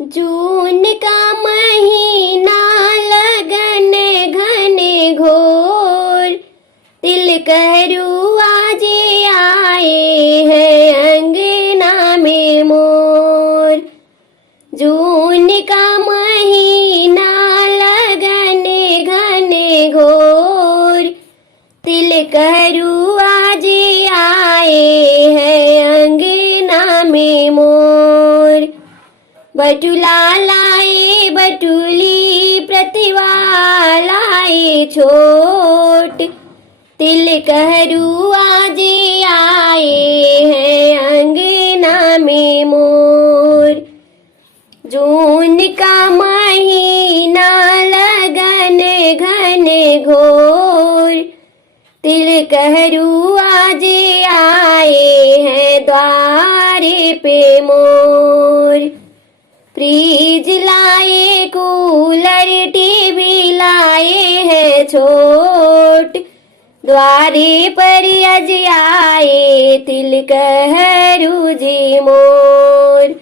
जून का महीना लगन घने घोर, तिल करुआ जे आए हैं अंगना में मोर। जून का महीना लगन घने घोर, तिल करुआ जे आए हैं अंगना में मोर। बटुला लाए बटुली प्रतिभा लाए छोट, तिल करुआ जे आए हैं अंगना में मोर। जून का महीना लगन घने घोर, तिल करुआ जे आए हैं द्वारे पे मोर। फ्रीज लाए कूलर टीवी लाए हैं छोट, द्वारे पर अज आए तिल कहरू जी मोर।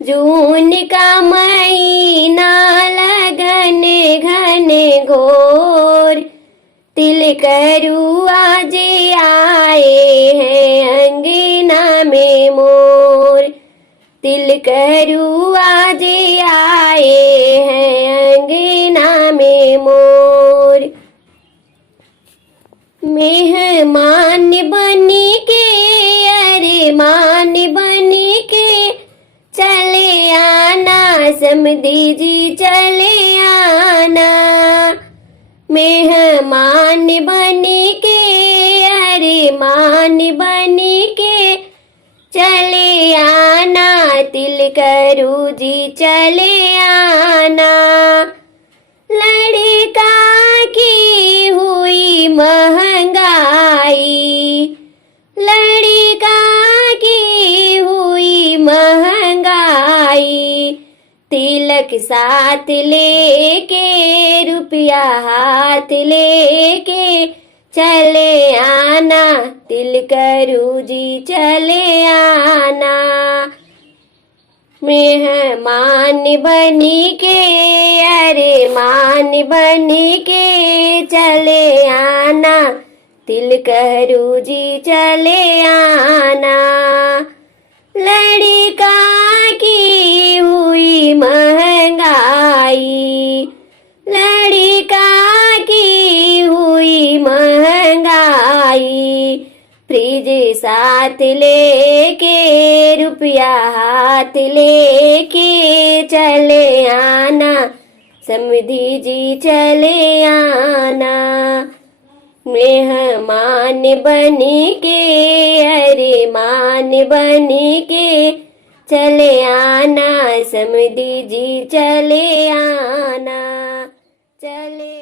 जून का महीना लगन घने घोर, तिल करुआ जे आए हैं अंगना में मोर। तिल करुआ जे आए हैं अंगना में मोर। मेहमान बनी के अरे मान बनी के चले आना, समधी जी चले आना। मेहमान बनी के अरे मान बनी के चले आना, तिल करू जी चले आना। लड़का की हुई महंगाई, लड़का की हुई महंगाई, तिलक साथ लेके रुपया हाथ लेके चले आना, तिल करू जी चले आना। मेहमान बनी के अरे मान बनी के चले आना, तिल करू जी चले आना। लड़का की हुई महंगाई, लड़का की हुई महंगाई, फ्रिज साथ लेके रुपया हाथ लेके चले आना, समधी जी चले आना। मेहमान बनी के अरे मान बनी के चले आना, समधी जी चले आना, चले